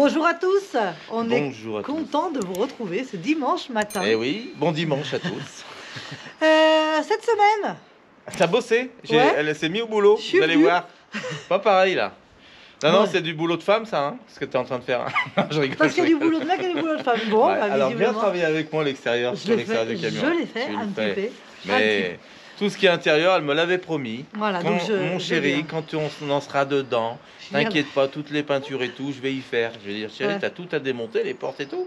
Bonjour à tous, on Bonjour est content de vous retrouver ce dimanche matin. Eh oui, bon dimanche à tous. Cette semaine, T'as bossé? Ouais. Elle s'est mise au boulot, Je suis vous allez venue. voir. Pas pareil là. Non, Ouais. c'est du boulot de femme ça, hein, ce que tu es en train de faire. Non, je rigole. parce qu'il y a je du boulot de mec et du boulot de femme. Bon, Ouais, bah, alors bien visiblement, travailler avec moi à l'extérieur, je sur l'ai l'extérieur fait, du camion. je l'ai fait Tu un le petit fais. peu. Mais tout ce qui est intérieur, elle me l'avait promis. Voilà, Quand, donc mon je chéri, viens. quand on en sera dedans, Je viens. t'inquiète pas, toutes les peintures et tout, je vais y faire. Je vais dire, chéri, Ouais. t'as tout à démonter, les portes et tout.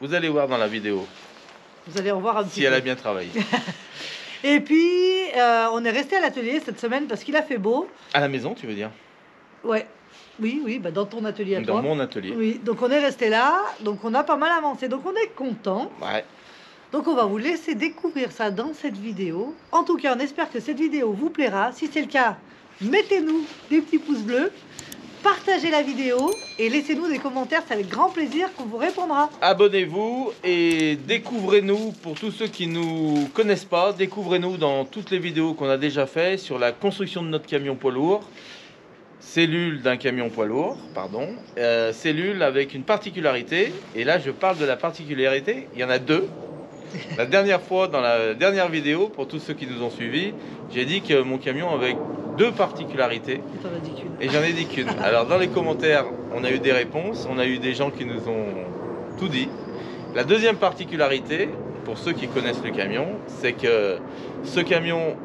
Vous allez voir dans la vidéo, Vous allez revoir un petit si peu. elle a bien travaillé. Et puis, on est resté à l'atelier cette semaine parce qu'il a fait beau. À la maison, tu veux dire? Ouais, oui, bah, dans ton atelier à Dans toi. mon atelier. Oui, donc on est resté là, donc on a pas mal avancé, donc on est content. Ouais. Donc on va vous laisser découvrir ça dans cette vidéo. En tout cas, on espère que cette vidéo vous plaira. Si c'est le cas, mettez-nous des petits pouces bleus, partagez la vidéo et laissez-nous des commentaires. C'est avec grand plaisir qu'on vous répondra. Abonnez-vous et découvrez-nous, pour tous ceux qui nous connaissent pas, découvrez-nous dans toutes les vidéos qu'on a déjà fait sur la construction de notre camion poids lourd. Cellule d'un camion poids lourd, pardon. Cellule avec une particularité, et là je parle de la particularité, il y en a deux. La dernière fois, dans la dernière vidéo, pour tous ceux qui nous ont suivis, j'ai dit que mon camion avait deux particularités. Et t'en as dit qu'une. Et j'en ai dit qu'une. Alors dans les commentaires, on a eu des réponses, on a eu des gens qui nous ont tout dit. La deuxième particularité, pour ceux qui connaissent le camion, c'est que ce camion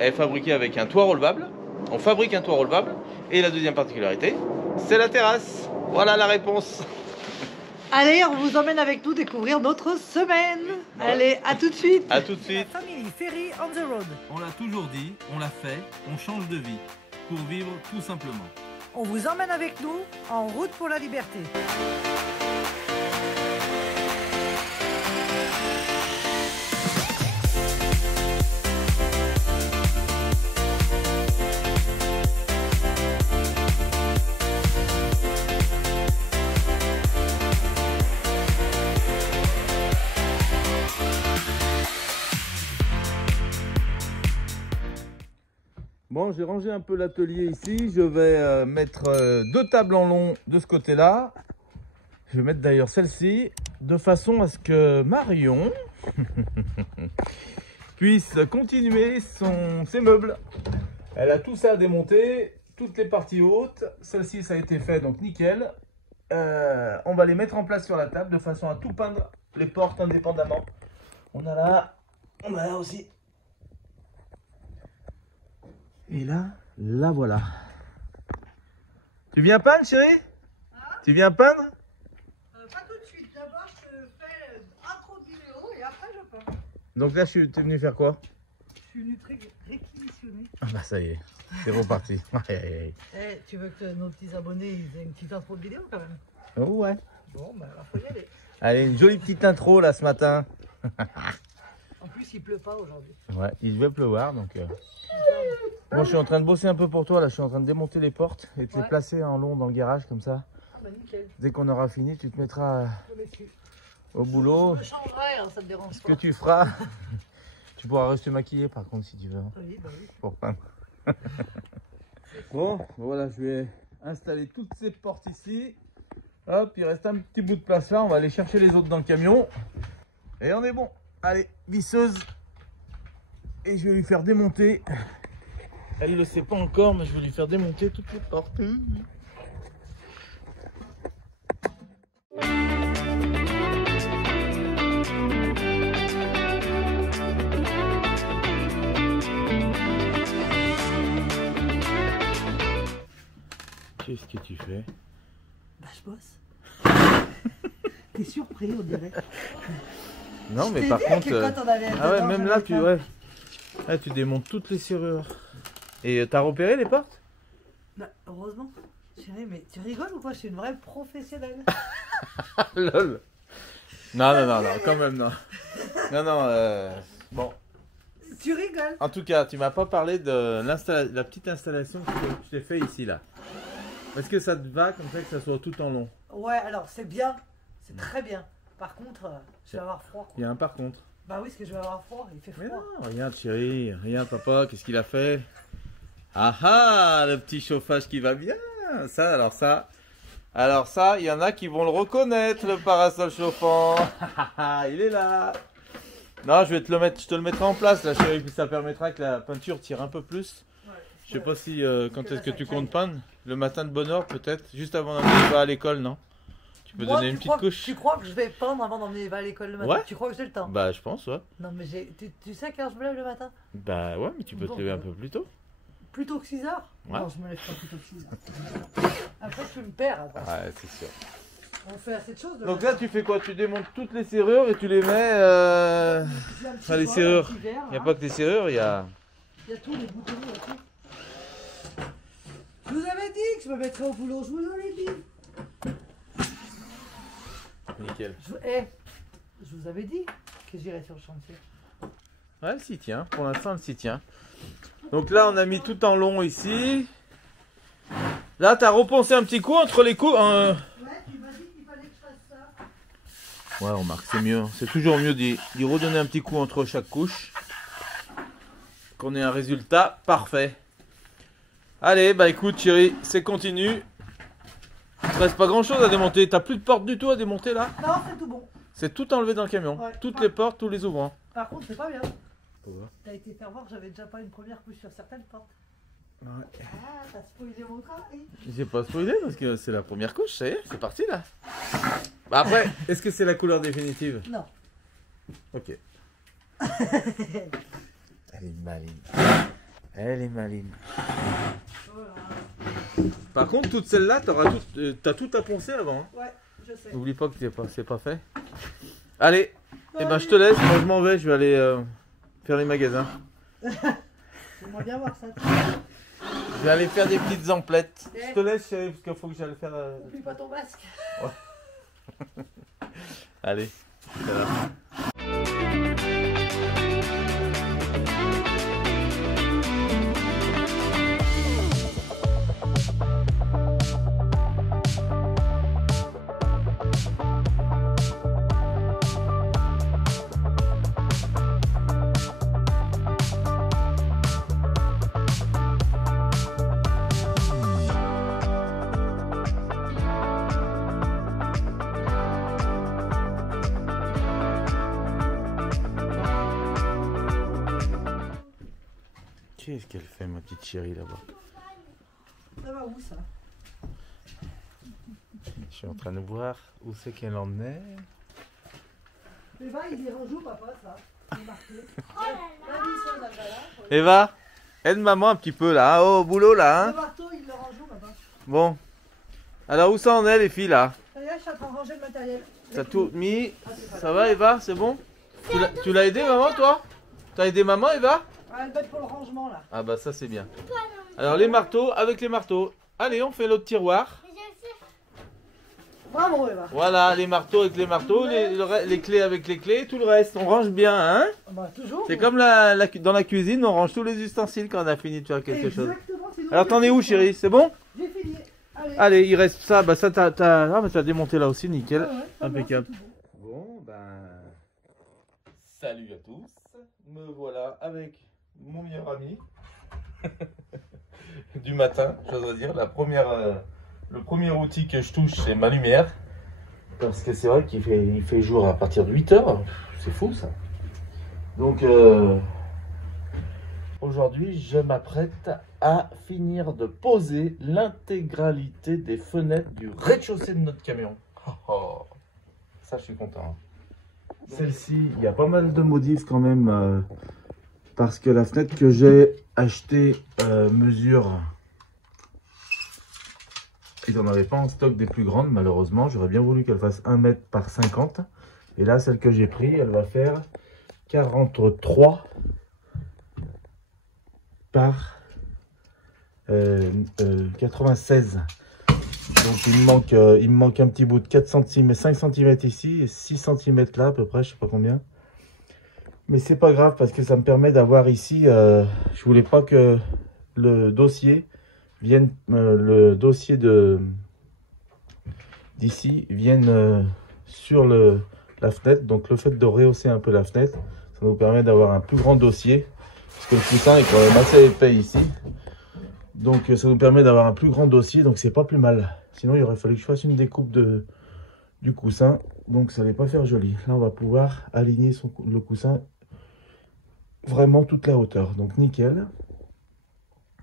est fabriqué avec un toit relevable. On fabrique un toit relevable. Et la deuxième particularité, c'est la terrasse. Voilà la réponse. Allez, on vous emmène avec nous découvrir notre semaine. Ouais. Allez, à tout de suite. A tout de suite. La famille Ferry on the road. On l'a toujours dit, on l'a fait, on change de vie pour vivre tout simplement. On vous emmène avec nous en route pour la liberté. Bon, j'ai rangé un peu l'atelier ici. Je vais mettre deux tables en long de ce côté-là. Je vais mettre d'ailleurs celle-ci de façon à ce que Marion puisse continuer ses meubles. Elle a tout ça à démonter, toutes les parties hautes. Celle-ci, ça a été fait, donc nickel. On va les mettre en place sur la table de façon à tout peindre les portes indépendamment. On a là aussi. Et là, la voilà. Tu viens peindre, chérie? Tu viens peindre? Pas tout de suite. D'abord, je fais intro de vidéo et après, je peins. Donc là, t'es venu faire quoi? Je suis venu réquisitionner. Ah bah ça y est, c'est reparti. Eh, tu veux que nos petits abonnés ils aient une petite intro de vidéo quand même? Oh ouais. Bon, bah, alors faut y aller. Allez, une jolie petite intro là ce matin. En plus, il pleut pas aujourd'hui. Ouais, il devait pleuvoir donc. Bon, je suis en train de bosser un peu pour toi là. Je suis en train de démonter les portes et de les Ouais. placer en long dans le garage comme ça. Ah bah nickel. Dès qu'on aura fini, tu te mettras Je m'excuse. au boulot. Je me changerai, hein, ça te dérange Ce pas. que tu feras, tu pourras rester maquillé par contre si tu veux. Oui, bah oui. Pour peindre. Bon, voilà, je vais installer toutes ces portes ici. Hop, il reste un petit bout de place là. On va aller chercher les autres dans le camion. Et on est bon. Allez, visseuse. Et je vais lui faire démonter. Elle ne le sait pas encore, mais je vais lui faire démonter toutes les portes. Qu'est-ce que tu fais? Bah je bosse. T'es surpris, on dirait. Non, Je mais t'ai par dit contre. que quand on avait Ah ouais, dedans, même j'avais là, ça. ouais. Ah, tu démontes toutes les serrures. Et t'as repéré les portes? Bah, heureusement. Chérie, mais tu rigoles ou quoi? Je suis une vraie professionnelle. Lol. Non, quand même, non. Non, bon. Tu rigoles. En tout cas, tu m'as pas parlé de la petite installation que je t'ai fait ici, là. Est-ce que ça te va comme ça que ça soit tout en long? Ouais, alors c'est bien. C'est très bien. Par contre, je vais avoir froid. Il y a un par contre. Bah oui, parce que je vais avoir froid. Il fait Mais froid. non, regarde chérie, regarde papa, qu'est-ce qu'il a fait? Ah ah, le petit chauffage qui va bien. Ça, alors ça, Alors ça, il y en a qui vont le reconnaître, le parasol chauffant. Il est là. Non, je te le mettrai en place là, chérie, puis ça permettra que la peinture tire un peu plus. Ouais. Je sais pas si quand est-ce que tu comptes peindre. Le matin de bonne heure peut-être, juste avant d'emmener Eva à l'école, non? Tu peux donner une petite couche. Tu crois que je vais peindre avant d'emmener Eva à l'école le matin? Ouais. Tu crois que j'ai le temps? Bah je pense, ouais. Non mais tu sais à quelle heure je me lève le matin? Bah ouais, mais tu peux te lever un peu plus tôt. Plus tôt que 6 heures? Ouais. Non, je me lève pas plus tôt que 6 heures. Après tu me perds. Après. Ouais, c'est sûr. On fait assez de choses. Donc là tu fais quoi? Tu démontes toutes les serrures et tu les mets... Enfin les serrures. Il n'y a pas que des serrures, il y a... Il y a tout, les boutons, il y a tout. Je vous avais dit que je me mettrais au boulot, je vous en ai dit. Nickel. Je vous avais dit que j'irais sur le chantier. Ouais, elle s'y tient. Pour l'instant, elle s'y tient. Donc là, on a mis tout en long ici. Là, tu as repensé un petit coup entre les coups. Ouais, tu m'as dit qu'il fallait que je fasse ça. Ouais, remarque, c'est mieux. C'est toujours mieux d'y redonner un petit coup entre chaque couche. Qu'on ait un résultat parfait. Allez, bah écoute, chérie, c'est continu. Il te reste pas grand chose à démonter. T'as plus de porte du tout à démonter là? Non, c'est tout bon. C'est tout enlevé dans le camion. Ouais. Toutes les portes, tous les ouvrants. Par contre, c'est pas bien. Pourquoi? T'as été faire voir, j'avais déjà pas une première couche sur certaines portes. Ouais. Ah, t'as spoilé mon travail. J'ai pas spoilé parce que c'est la première couche, ça y est, c'est parti là. Bah après, est-ce que c'est la couleur définitive? Non. Ok. Elle est maligne. Elle est maligne. Voilà. Par contre, toutes celles-là, t'as tout à poncer avant. Hein. Ouais, je sais. N'oublie pas que c'est pas fait. Allez, et ben je te laisse, moi je m'en vais, je vais aller faire les magasins. J'aimerais bien voir ça. Je vais aller faire des petites emplettes. Je te laisse chérie, parce qu'il faut que j'aille faire... Oublie pas ton masque. Ouais. Allez, ça va. Qu'est-ce qu'elle fait, ma petite chérie, là-bas? Ça va où ça? Je suis en train de voir où c'est qu'elle en est. Eva, il est range où, papa, ça? Il est marqué. Oh là là. Eva, aide maman un petit peu là, hein, au boulot là. Le Hein. marteau, il le range où, papa? Bon. Alors où ça en est les filles là? Ça y est, je suis en train de ranger le matériel. T'as tout mis? Ah, c'est pas Ça va Eva? C'est bon? Tu l'as aidé maman toi? T'as aidé maman Eva? Ah, elle va être pour le rangement là. Ah bah ça c'est bien. Alors les marteaux avec les marteaux. Allez on fait l'autre tiroir. Bravo, Eva. Voilà les marteaux avec les marteaux, les clés avec les clés, tout le reste. On range bien hein? Bah, toujours. C'est comme dans la cuisine, on range tous les ustensiles quand on a fini de faire quelque chose. Exactement, sinon, Alors t'en es où chérie? C'est bon? J'ai fini. Allez. Allez, il reste ça. Bah ça t'as démonté là aussi, nickel. Ah ouais, ça va, Impeccable. c'est tout bon. Bon, ben... Salut à tous. Me voilà avec mon meilleur ami du matin, j'oserais dire. Le premier outil que je touche, c'est ma lumière. Parce que c'est vrai qu'il fait jour à partir de 8 h. C'est fou ça. Donc, aujourd'hui, je m'apprête à finir de poser l'intégralité des fenêtres du rez-de-chaussée de notre camion. Oh, oh. Ça, je suis content. Celle-ci, il y a pas mal de modifs quand même. Parce que la fenêtre que j'ai achetée mesure... Ils n'en avaient pas en stock des plus grandes, malheureusement. J'aurais bien voulu qu'elle fasse 1 mètre par 50. Et là, celle que j'ai prise, elle va faire 43 par 96. Donc il me manque un petit bout de 4 cm, 5 cm ici et 6 cm là à peu près, je sais pas combien. Mais c'est pas grave parce que ça me permet d'avoir ici, je voulais pas que le dossier vienne, d'ici vienne sur la fenêtre. Donc le fait de rehausser un peu la fenêtre, ça nous permet d'avoir un plus grand dossier. Parce que le poussin est quand même assez épais ici. Donc ça nous permet d'avoir un plus grand dossier, donc c'est pas plus mal. Sinon il aurait fallu que je fasse une découpe du coussin, donc ça n'allait pas faire joli. Là on va pouvoir aligner le coussin vraiment toute la hauteur, donc nickel.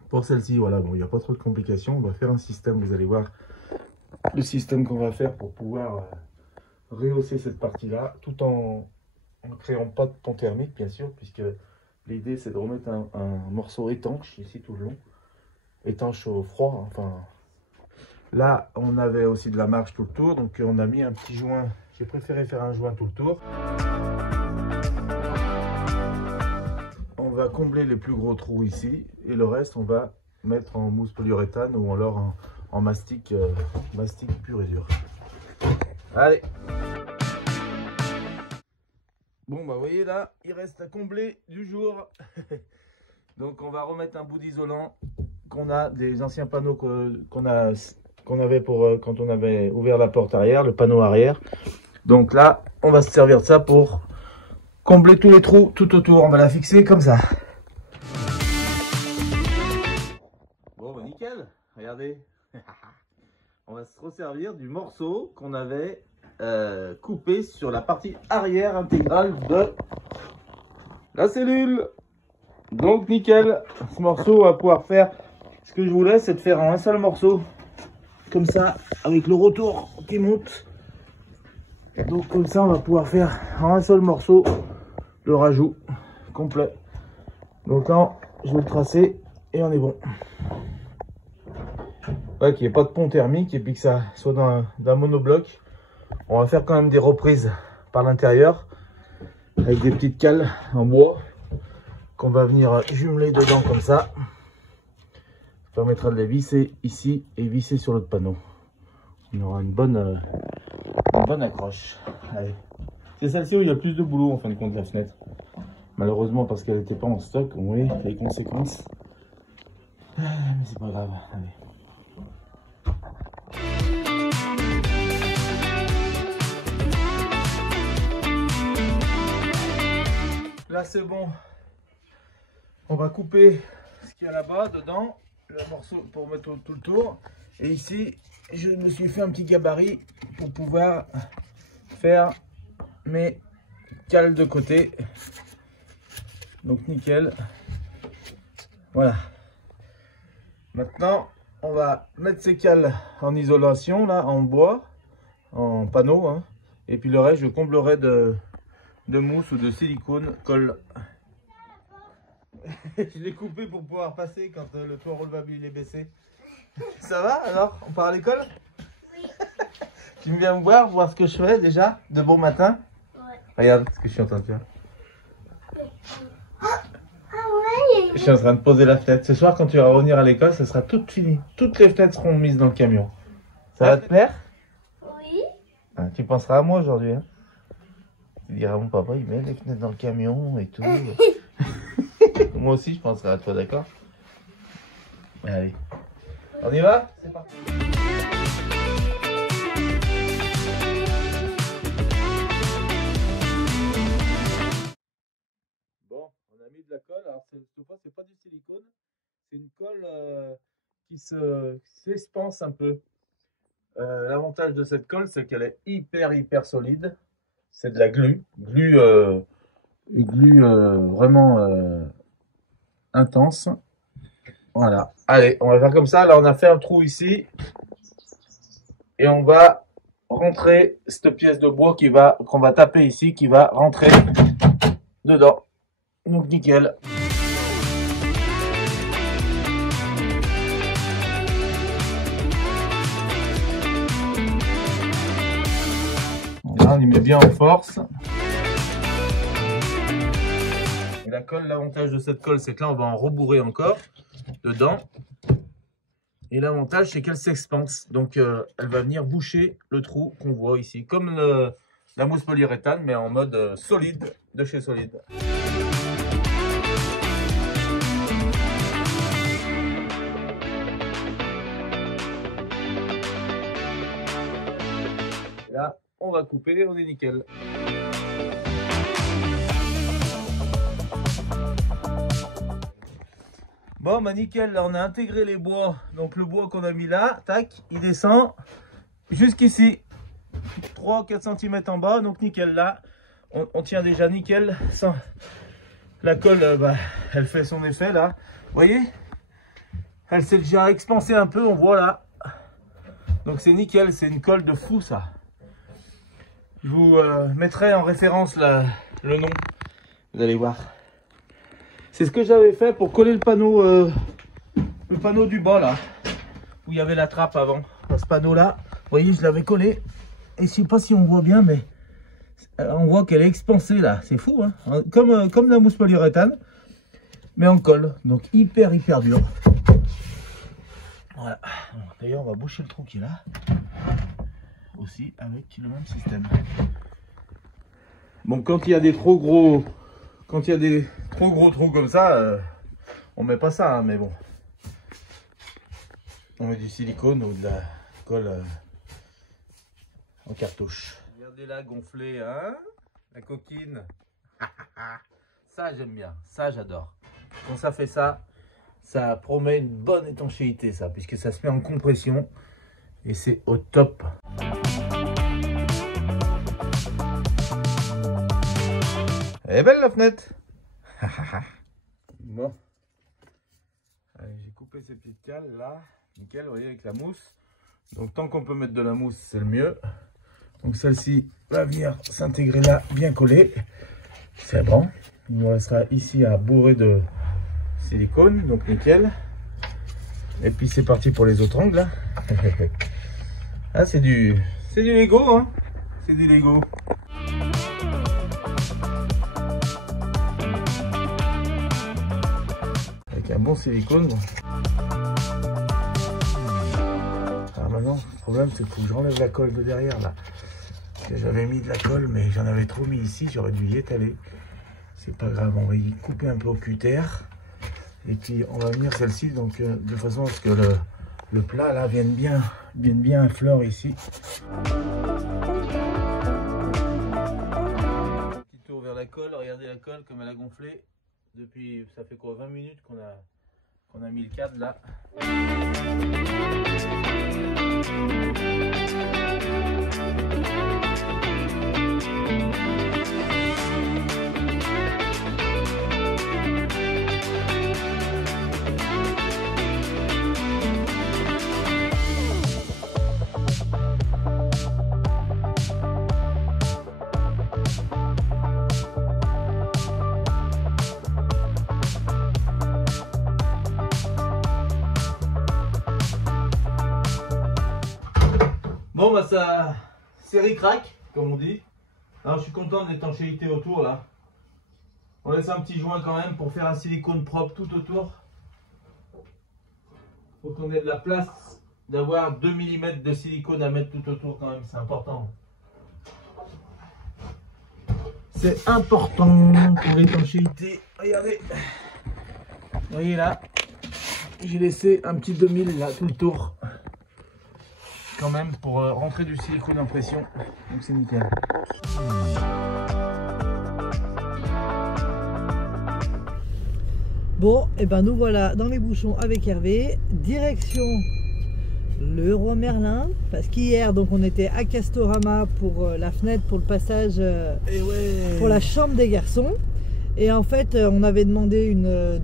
Pour celle-ci, voilà, bon, il n'y a pas trop de complications. On va faire un système, vous allez voir le système qu'on va faire pour pouvoir rehausser cette partie-là, tout en ne créant pas de pont thermique, bien sûr, puisque l'idée c'est de remettre un morceau étanche ici tout le long, étanche au froid. Enfin, là, on avait aussi de la marge tout le tour, donc on a mis un petit joint. J'ai préféré faire un joint tout le tour. On va combler les plus gros trous ici et le reste on va mettre en mousse polyuréthane ou alors en mastic, mastic pur et dur. Allez. Bon bah vous voyez là, il reste à combler du jour. Donc on va remettre un bout d'isolant qu'on a des anciens panneaux qu'on avait pour quand on avait ouvert la porte arrière, le panneau arrière. Donc là on va se servir de ça pour combler tous les trous tout autour. On va la fixer comme ça. Bon bah nickel, regardez. On va se resservir du morceau qu'on avait coupé sur la partie arrière intégrale de la cellule. Donc nickel, ce morceau va pouvoir faire ce que je voulais, c'est de faire en un seul morceau. Comme ça, avec le rotor qui monte. Donc comme ça on va pouvoir faire en un seul morceau le rajout complet. Donc là je vais le tracer et on est bon. Ouais, qu'il n'y ait pas de pont thermique et puis que ça soit d'un monobloc. On va faire quand même des reprises par l'intérieur avec des petites cales en bois qu'on va venir jumeler dedans comme ça. Ça permettra de les visser ici et visser sur l'autre panneau. On aura une bonne accroche. Allez. C'est celle-ci où il y a plus de boulot en fin de compte, la fenêtre. Malheureusement parce qu'elle n'était pas en stock, vous voyez les conséquences. Mais c'est pas grave, allez. Là c'est bon. On va couper ce qu'il y a là-bas, dedans, le morceau pour mettre tout le tour. Et ici, je me suis fait un petit gabarit pour pouvoir faire mes cales de côté. Donc nickel. Voilà. Maintenant, on va mettre ces cales en isolation, là, en bois, en panneau. Hein. Et puis le reste, je comblerai de mousse ou de silicone colle. Je l'ai coupé pour pouvoir passer quand le toit relevable il est baissé. Ça va alors? On part à l'école? Oui. Tu viens me voir ce que je fais déjà de bon matin? Ouais. Regarde ce que je suis en train de faire. Je suis en train de poser la fenêtre. Ce soir, quand tu vas revenir à l'école, ça sera tout fini. Toutes les fenêtres seront mises dans le camion. Ça va te plaire? Oui. Ah, tu penseras à moi aujourd'hui. Hein? Tu diras, mon papa, il met les fenêtres dans le camion et tout. Moi aussi, je penserai à toi, d'accord? Allez. On y va? C'est parti. Bon, on a mis de la colle. Alors, cette fois, c'est pas du silicone. C'est une colle qui s'espace un peu. L'avantage de cette colle, c'est qu'elle est hyper solide. C'est de la glu. Glu vraiment intense. Voilà. Allez, on va faire comme ça. Là, on a fait un trou ici. Et on va rentrer cette pièce de bois qu'on va taper ici, qui va rentrer dedans. Donc, nickel. Là, on y met bien en force. Et la colle, l'avantage de cette colle, c'est que là, on va en rebourrer encore dedans. Et l'avantage, c'est qu'elle s'expanse. Donc, elle va venir boucher le trou qu'on voit ici. Comme la mousse polyuréthane, mais en mode solide, de chez Solide. Là, on va couper, on est nickel. Bon, bah nickel, là on a intégré les bois. Donc le bois qu'on a mis là, tac, il descend jusqu'ici. 3-4 cm en bas, donc nickel. Là, on tient déjà nickel. Sans... La colle, bah, elle fait son effet là. Vous voyez? Elle s'est déjà expansée un peu, on voit là. Donc c'est nickel, c'est une colle de fou ça. Je vous mettrai en référence le nom. Vous allez voir. C'est ce que j'avais fait pour coller le panneau du bas là. Où il y avait la trappe avant. Dans ce panneau là, vous voyez, je l'avais collé. Et je sais pas si on voit bien, mais on voit qu'elle est expansée là. C'est fou, hein, comme la mousse polyuréthane. Mais en colle. Donc hyper dur. Voilà. D'ailleurs, on va boucher le trou qui est là. Aussi avec le même système. Bon, quand il y a des trop gros trous comme ça, on met pas ça, hein, mais bon. On met du silicone ou de la colle en cartouche. Regardez-la gonflée, hein, la coquine. Ça, j'aime bien. Ça, j'adore. Quand ça fait ça, ça promet une bonne étanchéité, ça, puisque ça se met en compression et c'est au top. Elle est belle la fenêtre. Bon. J'ai coupé ces petites cales là. Nickel, vous voyez, avec la mousse. Donc tant qu'on peut mettre de la mousse, c'est le mieux. Donc celle-ci va venir s'intégrer là, bien collée. C'est bon. Il nous restera ici à bourrer de silicone. Donc nickel. Et puis c'est parti pour les autres angles. Ah, c'est du Lego, hein. C'est du Lego. Avec un bon silicone. Alors maintenant, le problème c'est qu'il faut que je renlève la colle de derrière là. J'avais mis de la colle, mais j'en avais trop mis ici, j'aurais dû y étaler. C'est pas grave, on va y couper un peu au cutter. Et puis on va venir celle-ci, donc de façon à ce que le plat là vienne bien à fleur ici. Petit tour vers la colle, regardez la colle comme elle a gonflé. Depuis, ça fait quoi, 20 minutes qu'on a mis le cadre là. Bon bah ça, c'est ric-rac, comme on dit. Alors je suis content de l'étanchéité autour là. On laisse un petit joint quand même pour faire un silicone propre tout autour. Faut qu'on ait de la place d'avoir 2 mm de silicone à mettre tout autour quand même, c'est important. C'est important pour l'étanchéité. Regardez. Vous voyez là, j'ai laissé un petit 2000 là tout le tour. Quand même pour rentrer du silicone en pression, donc c'est nickel. Bon, et ben nous voilà dans les bouchons avec Hervé, direction Leroy Merlin, parce qu'hier donc on était à Castorama pour la fenêtre, pour le passage, pour la chambre des garçons, et en fait on avait demandé une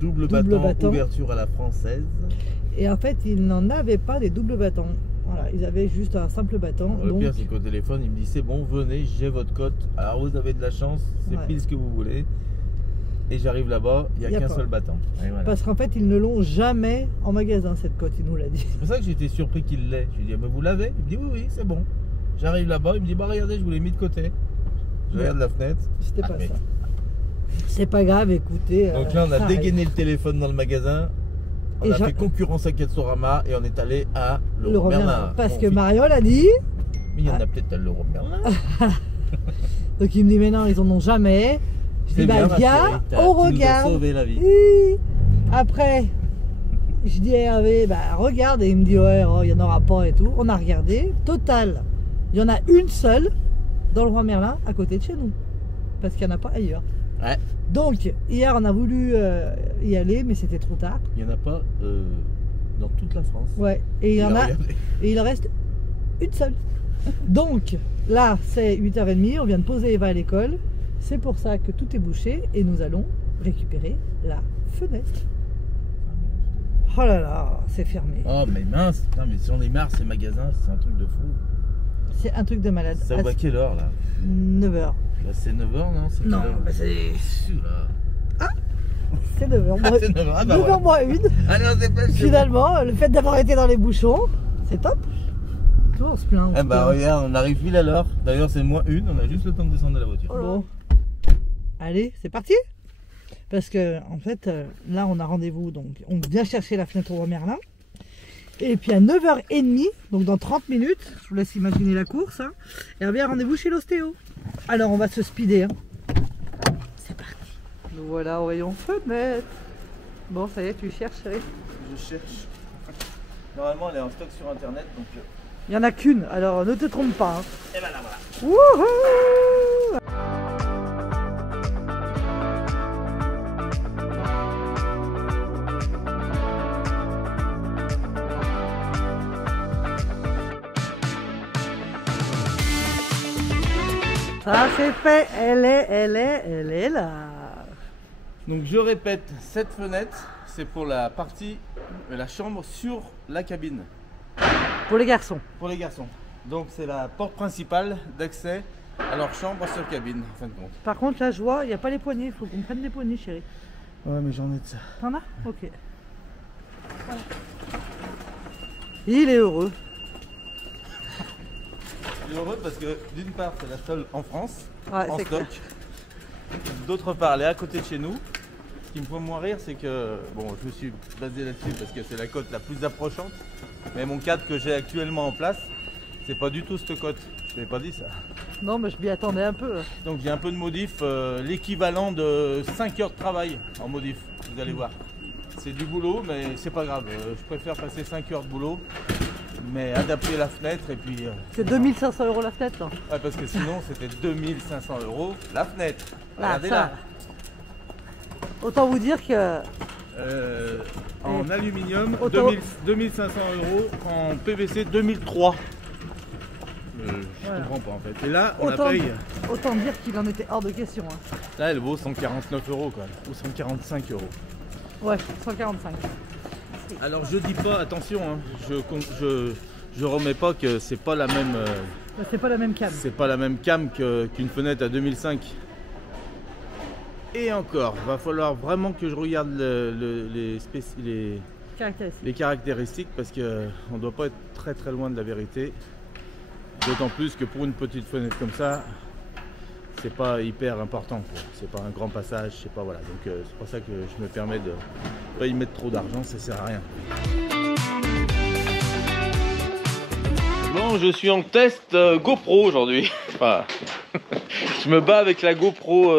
double battant, ouverture à la française. Et en fait, ils n'en avaient pas des doubles battants. Voilà, ils avaient juste un simple battant. Le pire, c'est qu'au téléphone, il me dit c'est bon, venez, j'ai votre cote. Alors vous avez de la chance, c'est pile ce que vous voulez. Et j'arrive là-bas, il n'y a qu'un seul battant. Voilà. Parce qu'en fait, ils ne l'ont jamais en magasin, cette cote, il nous l'a dit. C'est pour ça que j'étais surpris qu'il l'ait. Je lui ai dit, mais vous l'avez? Il me dit oui, oui, c'est bon. J'arrive là-bas, il me dit, bah regardez, je vous l'ai mis de côté. Je regarde la fenêtre. C'était pas ça. C'est pas grave, écoutez. Donc là, on a dégainé le téléphone dans le magasin. On a fait concurrence à Castorama et on est allé à Leroy Merlin. Parce que Mariole a dit... Mais il y en a peut-être à Leroy Merlin. Donc il me dit, mais non, ils en ont jamais. Je dis, bah viens, on regarde. Sauvé la vie. Après, je dis à Hervé, bah regarde. Et il me dit, ouais, oh, il n'y en aura pas et tout. On a regardé. Total, il y en a une seule dans Leroy Merlin à côté de chez nous. Parce qu'il n'y en a pas ailleurs. Ouais. Donc, hier, on a voulu y aller, mais c'était trop tard. Il n'y en a pas dans toute la France. Ouais, et il y en a, et il en reste une seule. Donc, là, c'est 8h30, on vient de poser Eva à l'école. C'est pour ça que tout est bouché et nous allons récupérer la fenêtre. Oh là là, c'est fermé. Oh, mais mince, putain, mais si on est marre, ces magasins, c'est un truc de fou. C'est un truc de malade. Ça va à quelle heure là? 9h. Bah, c'est 9h, non? Non, bah c'est... C'est 9h. Ah, c'est 9h, ah, bah 9h voilà. moins 1. Allez, on se dépêche. Finalement, le fait d'avoir été dans les bouchons, c'est top. Tout, on se plaint. Eh bah regarde, on arrive pile à l'heure. D'ailleurs, c'est moins 1, on a juste le temps de descendre de la voiture. Bon. Allez, c'est parti. Parce que, en fait, là, on a rendez-vous. Donc, on vient chercher la fenêtre au roi Merlin. Et puis à 9h30, donc dans 30 minutes, je vous laisse imaginer la course, hein, et on vient rendez-vous chez l'ostéo. Alors, on va se speeder. Hein. C'est parti. Nous voilà au rayon fenêtre. Bon, ça y est, tu cherches, chérie? Je cherche. Normalement, elle est en stock sur internet, donc. Il n'y en a qu'une, alors ne te trompe pas. Hein. Et ben là, voilà. Wouhou! Ça c'est fait, elle est là. Donc je répète, cette fenêtre, c'est pour la partie, la chambre sur la cabine. Pour les garçons. Pour les garçons. Donc c'est la porte principale d'accès à leur chambre sur cabine, en fin de compte. Par contre, là je vois, il n'y a pas les poignées, il faut qu'on prenne les poignées, chérie. Ouais, mais j'en ai de ça. T'en as? Ok. Voilà. Il est heureux. Je suis heureux parce que d'une part, c'est la seule en France, Ouais, en c'est stock. D'autre part, elle est à côté de chez nous. Ce qui me fait moins rire, c'est que, bon, je me suis basé là-dessus parce que c'est la cote la plus approchante. Mais mon cadre que j'ai actuellement en place, c'est pas du tout cette cote. Je t'avais pas dit ça. Non, mais je m'y attendais un peu. Donc j'ai un peu de modif, l'équivalent de 5 heures de travail en modif, vous allez voir. C'est du boulot, mais c'est pas grave. Je préfère passer 5 heures de boulot, mais adapter la fenêtre et puis... C'est 2500 € la fenêtre, là. Ouais, parce que sinon c'était 2500 € la fenêtre. Là, Regardez ça. là. Autant vous dire que... En aluminium, Autant- 2500 € en PVC 2003. Je Voilà. comprends pas en fait. Et là, on Autant, la paye. autant dire qu'il en était hors de question. Hein. Là, elle vaut 149 € quoi, ou 145 €. Ouais, 145. Alors je dis pas, attention, hein, je remets pas que c'est pas la même, C'est pas la même cam. c'est pas la même cam qu'une fenêtre à 2005. Et encore, va falloir vraiment que je regarde Caractéristique. les caractéristiques parce que on doit pas être très très loin de la vérité. D'autant plus que pour une petite fenêtre comme ça, c'est pas hyper important, c'est pas un grand passage, c'est pas voilà. Donc c'est pour ça que je me permets de pas y mettre trop d'argent, ça sert à rien. Bon, je suis en test GoPro aujourd'hui. Enfin, je me bats avec la GoPro,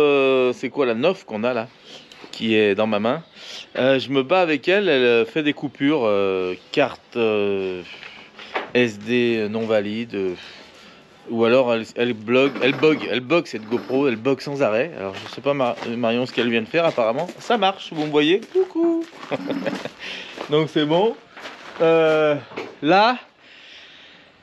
c'est quoi la 9 qu'on a là, qui est dans ma main. Je me bats avec elle, elle fait des coupures, carte SD non valide, ou alors elle bug cette GoPro, elle bug sans arrêt. Alors je sais pas Marion ce qu'elle vient de faire, apparemment ça marche, vous me voyez, coucou. Donc c'est bon. Là,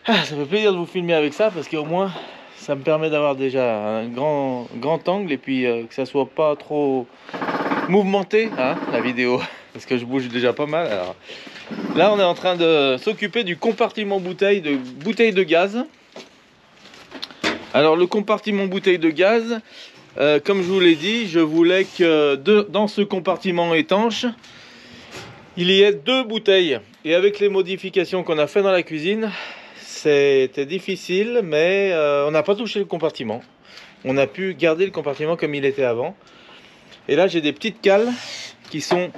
ça fait plaisir de vous filmer avec ça parce qu'au moins ça me permet d'avoir déjà un grand angle et puis que ça soit pas trop mouvementé, hein, la vidéo, parce que je bouge déjà pas mal. Alors là on est en train de s'occuper du compartiment bouteille de gaz. Alors le compartiment bouteille de gaz, comme je vous l'ai dit, je voulais que dans ce compartiment étanche il y ait 2 bouteilles, et avec les modifications qu'on a fait dans la cuisine, c'était difficile, mais on n'a pas touché le compartiment. On a pu garder le compartiment comme il était avant. Et là, j'ai des petites cales qui sont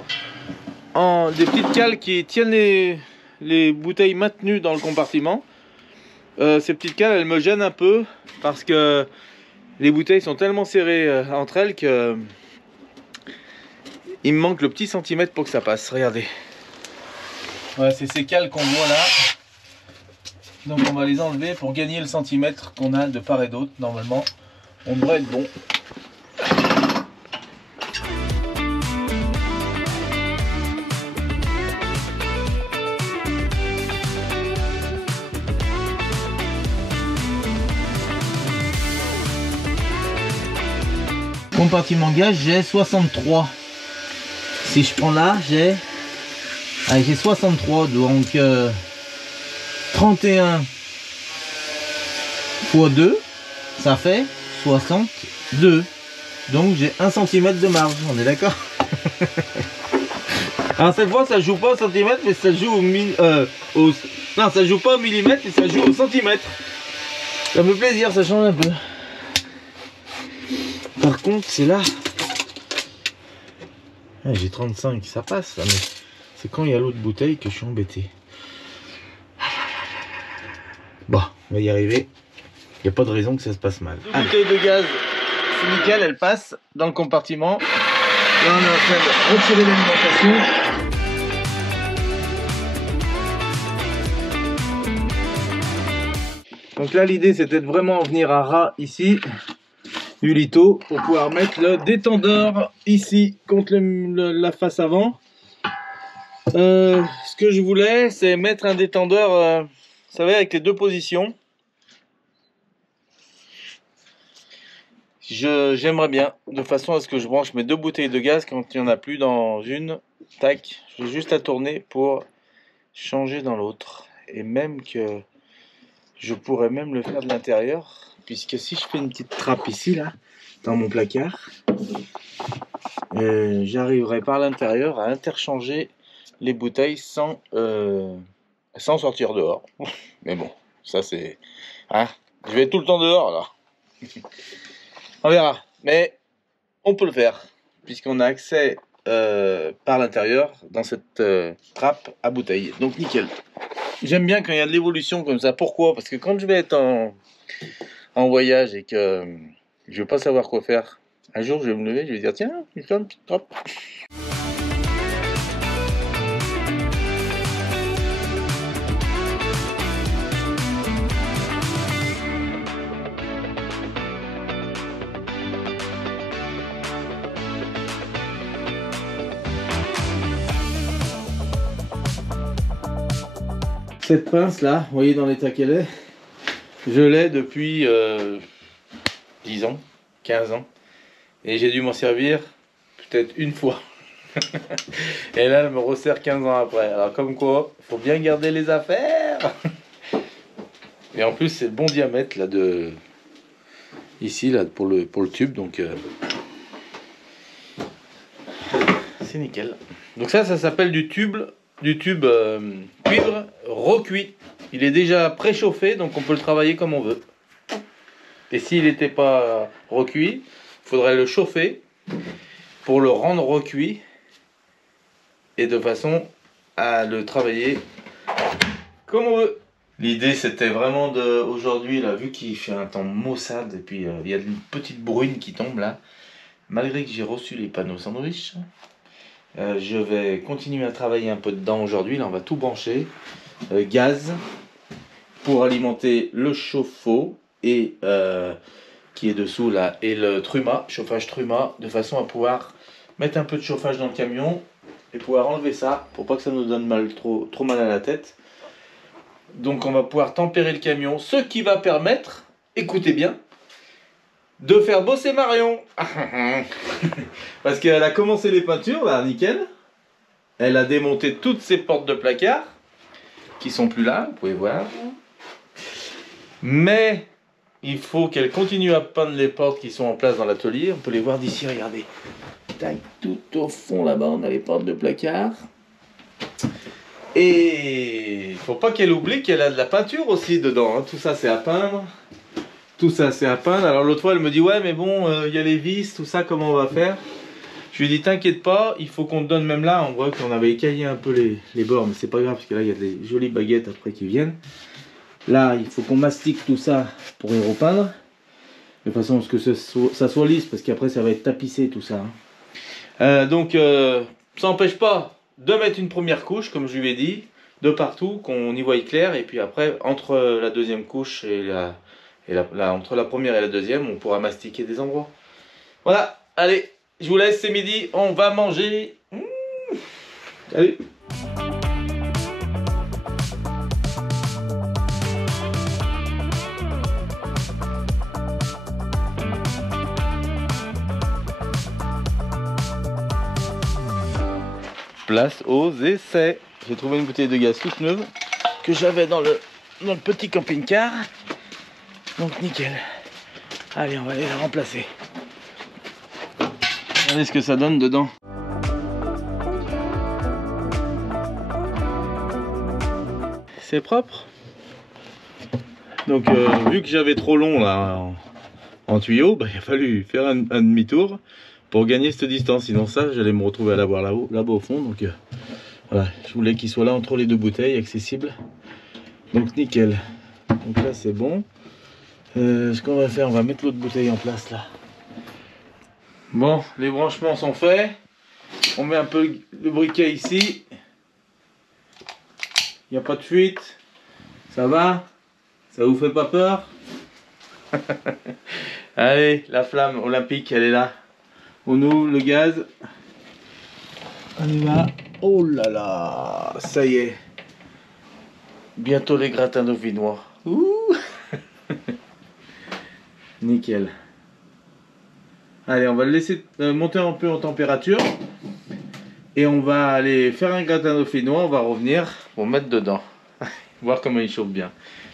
des petites cales qui tiennent les bouteilles maintenues dans le compartiment. Ces petites cales, elles me gênent un peu parce que les bouteilles sont tellement serrées entre elles que il me manque le petit centimètre pour que ça passe. Regardez. Ouais, c'est ces cales qu'on voit là. Donc on va les enlever pour gagner le centimètre qu'on a de part et d'autre. Normalement, on devrait être bon. Compartiment gaz, j'ai 63. Si je prends là, j'ai 63, donc 31 x 2, ça fait 62. Donc j'ai 1 cm de marge, on est d'accord? Alors cette fois ça joue pas au centimètre, mais ça joue au non, ça joue pas au millimètre, mais ça joue au centimètre. Ça me fait plaisir, ça change un peu. Par contre, c'est là. Ah, j'ai 35, ça passe, ça, mais c'est quand il y a l'autre bouteille que je suis embêté. Bon, on va y arriver. Il n'y a pas de raison que ça se passe mal. La bouteille de gaz, c'est nickel, elle passe dans le compartiment. Là, on est en train de retirer l'alimentation. Donc là, l'idée, c'était de vraiment venir à ras ici du lito pour pouvoir mettre le détendeur ici contre la face avant. Ce que je voulais, c'est mettre un détendeur, vous savez, avec les deux positions. J'aimerais bien, de façon à ce que je branche mes deux bouteilles de gaz quand il n'y en a plus dans une. Tac, j'ai juste à tourner pour changer dans l'autre. Et même que je pourrais même le faire de l'intérieur, puisque si je fais une petite trappe ici, là, dans mon placard, j'arriverai par l'intérieur à interchanger les bouteilles sans sortir dehors. Mais bon, ça c'est... Hein, je vais être tout le temps dehors, là. On verra, mais on peut le faire, puisqu'on a accès par l'intérieur dans cette trappe à bouteilles. Donc nickel. J'aime bien quand il y a de l'évolution comme ça. Pourquoi? Parce que quand je vais être en voyage et que je ne vais pas savoir quoi faire, un jour je vais me lever, je vais dire tiens, je vais faire une petite trappe. Cette pince là, vous voyez dans l'état qu'elle est, je l'ai depuis 10 ans, 15 ans. Et j'ai dû m'en servir peut-être une fois. Et là, elle me resserre 15 ans après. Alors comme quoi, il faut bien garder les affaires. Et en plus, c'est le bon diamètre là de... Ici, là, pour le tube. Donc, c'est nickel. Donc ça s'appelle du tube cuivre recuit. Il est déjà préchauffé, donc on peut le travailler comme on veut. Et s'il n'était pas recuit, il faudrait le chauffer pour le rendre recuit et de façon à le travailler comme on veut. L'idée c'était vraiment de aujourd'hui là, vu qu'il fait un temps maussade et puis il y a une petite bruine qui tombe là, malgré que j'ai reçu les panneaux sandwich. Je vais continuer à travailler un peu dedans aujourd'hui. Là on va tout brancher, gaz pour alimenter le chauffe-eau et qui est dessous là, et le truma, chauffage truma, de façon à pouvoir mettre un peu de chauffage dans le camion et pouvoir enlever ça pour pas que ça nous donne trop mal à la tête. Donc on va pouvoir tempérer le camion, ce qui va permettre, écoutez bien, de faire bosser Marion. Parce qu'elle a commencé les peintures là, nickel. Elle a démonté toutes ses portes de placard qui sont plus là, vous pouvez voir. Mais il faut qu'elle continue à peindre les portes qui sont en place dans l'atelier. On peut les voir d'ici, regardez. Tac, tout au fond là-bas, on a les portes de placard. Et il faut pas qu'elle oublie qu'elle a de la peinture aussi dedans, hein. Tout ça c'est à peindre. Tout ça c'est à peindre. Alors l'autre fois elle me dit ouais mais bon il y a les vis, tout ça comment on va faire? Je lui ai dit t'inquiète pas, il faut qu'on te donne, même là on voit qu'on avait écaillé un peu les bords, mais c'est pas grave parce que là il y a des jolies baguettes après qui viennent. Là il faut qu'on mastique tout ça pour y repeindre. De façon à ce que ça soit lisse, parce qu'après ça va être tapissé tout ça, hein. Donc ça n'empêche pas de mettre une première couche, comme je lui ai dit, de partout, qu'on y voie clair, et puis après, entre la deuxième couche et entre la première et la deuxième, on pourra mastiquer des endroits. Voilà, allez, je vous laisse, c'est midi, on va manger. Salut. Place aux essais. J'ai trouvé une bouteille de gaz toute neuve que j'avais dans le petit camping-car. Donc nickel. Allez, on va aller la remplacer. Regardez ce que ça donne dedans. C'est propre. Donc vu que j'avais trop long là en tuyau, bah, il a fallu faire un demi-tour pour gagner cette distance. Sinon ça, j'allais me retrouver à l'avoir là-bas au fond. Donc voilà, je voulais qu'il soit là entre les deux bouteilles, accessible. Donc nickel. Donc là c'est bon. Ce qu'on va faire, on va mettre l'autre bouteille en place là. Bon, les branchements sont faits. On met un peu le briquet ici. Il n'y a pas de fuite. Ça va? Ça vous fait pas peur? Allez, la flamme olympique, elle est là. On ouvre le gaz. On y va. Oh là là, ça y est. Bientôt les gratins dauphinois. Ouh. Nickel. Allez, on va le laisser monter un peu en température. Et on va aller faire un gratin dauphinois. On va revenir pour mettre dedans. Voir comment il chauffe bien.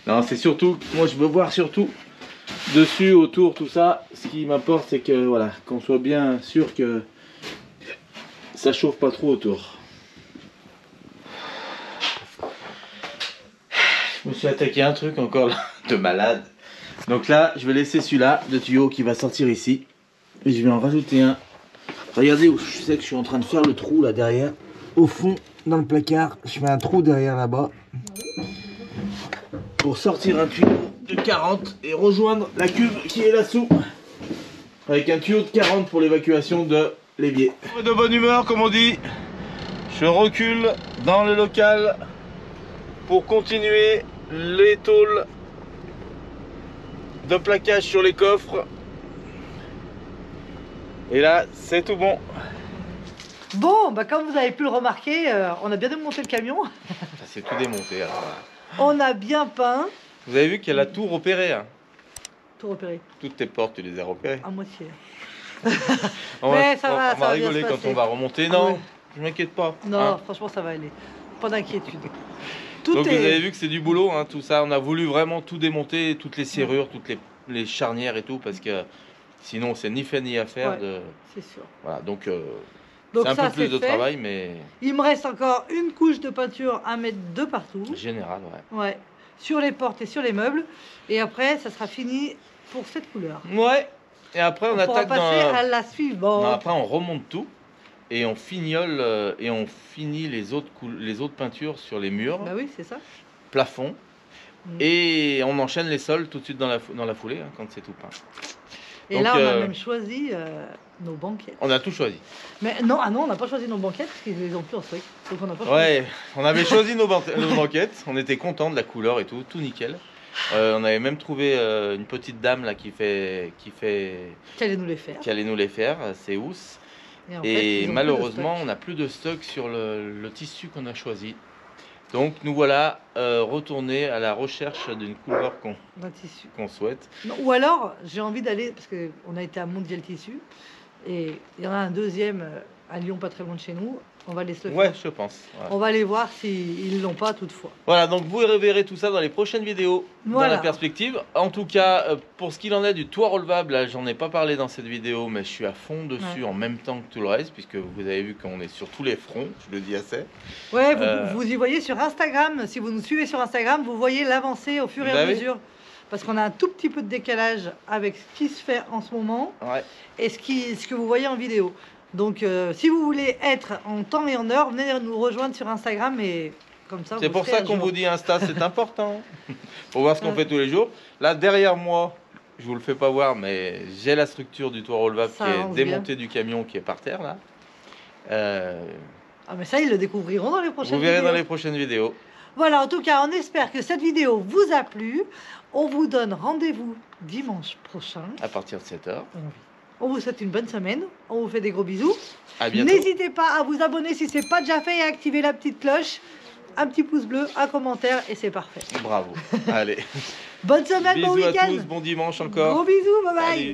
Non, c'est surtout, moi je veux voir surtout dessus, autour, tout ça. Ce qui m'importe, c'est que voilà, qu'on soit bien sûr que ça chauffe pas trop autour. Je me suis attaqué à un truc encore là, de malade. Donc là, je vais laisser celui-là de tuyau qui va sortir ici. Et je vais en rajouter un. Regardez où je sais que je suis en train de faire le trou là derrière. Au fond, dans le placard, je fais un trou derrière là-bas. Pour sortir un tuyau de 40 et rejoindre la cuve qui est là-dessous. Avec un tuyau de 40 pour l'évacuation de l'évier. De bonne humeur comme on dit. Je recule dans le local pour continuer les tôles de plaquage sur les coffres. Et là, c'est tout bon. Bon, bah comme vous avez pu le remarquer, on a bien démonté le camion. Ça c'est tout démonté. Alors. On a bien peint. Vous avez vu qu'elle a tout repéré. Hein. Tout repéré. Toutes tes portes, tu les as repérées. À moitié. On Mais va ça va rigoler bien se quand passer. on va remonter. Non, Ouais. je m'inquiète pas. Non, hein. franchement, ça va aller. Pas d'inquiétude. Tout Donc est... vous avez vu que c'est du boulot, hein, tout ça. On a voulu vraiment tout démonter, toutes les serrures, toutes les charnières et tout, parce que sinon c'est ni fait ni à faire. Ouais. De... C'est sûr. Voilà, donc Donc c'est un ça, peu plus de fait. travail, mais Il me reste encore une couche de peinture à mettre de partout. général, ouais. Ouais. Sur les portes et sur les meubles. Et après, ça sera fini pour cette couleur. Ouais. Et après on pourra attaque passer dans... à la suivante. Non, après on remonte tout et on fignole et on finit les autres peintures sur les murs, Bah oui, c'est ça. plafond. Mm. Et on enchaîne les sols tout de suite dans la foulée hein, quand c'est tout peint. Et Donc, là, on a même choisi nos banquettes. On a tout choisi. Mais non, on n'a pas choisi nos banquettes parce qu'ils les ont plus en stock. Donc on n'a pas choisi. Ouais, on avait choisi nos banquettes. On était content de la couleur et tout nickel. On avait même trouvé une petite dame là qui Qu'allez nous les faire. allait nous les faire. C'est Ous. Et, en Et fait, ils ont malheureusement, plus on n'a plus de stock sur le tissu qu'on a choisi. Donc nous voilà retournés à la recherche d'une couleur d'un tissu. qu'on souhaite. Non, ou alors, j'ai envie d'aller, parce qu'on a été à Mondial Tissu, et il y en a un deuxième à Lyon, pas très loin de chez nous. On va aller se le faire. Ouais, je pense. Ouais. On va aller voir s'ils l'ont pas toutefois. Voilà, donc vous verrez tout ça dans les prochaines vidéos, Voilà. dans la perspective. En tout cas, pour ce qu'il en est du toit relevable, là, j'en ai pas parlé dans cette vidéo, mais je suis à fond dessus en même temps que tout le reste, puisque vous avez vu qu'on est sur tous les fronts, je le dis assez. Ouais, vous y voyez sur Instagram. Si vous nous suivez sur Instagram, vous voyez l'avancée au fur et Bah à oui. mesure. Parce qu'on a un tout petit peu de décalage avec ce qui se fait en ce moment Ouais. et ce que vous voyez en vidéo. Donc, si vous voulez être en temps et en heure, venez nous rejoindre sur Instagram et comme ça. C'est vous pour serez ça à qu'on jour. vous dit Insta, c'est important. Pour voir ce qu'on Ouais. fait tous les jours. Là, derrière moi, je vous le fais pas voir, mais j'ai la structure du toit relevable Ça qui est avance démontée du camion qui est par terre là. Ah, mais ça, ils le découvriront dans les prochaines Vous verrez vidéos. dans les prochaines vidéos. Voilà, en tout cas, on espère que cette vidéo vous a plu. On vous donne rendez-vous dimanche prochain. À partir de 7h. On vous souhaite une bonne semaine. On vous fait des gros bisous. À bientôt. N'hésitez pas à vous abonner si ce n'est pas déjà fait et à activer la petite cloche. Un petit pouce bleu, un commentaire et c'est parfait. Bravo. Allez. Bonne semaine, bon Bisous à week-end. tous, bon dimanche encore. Gros bisous, bye bye. Salut.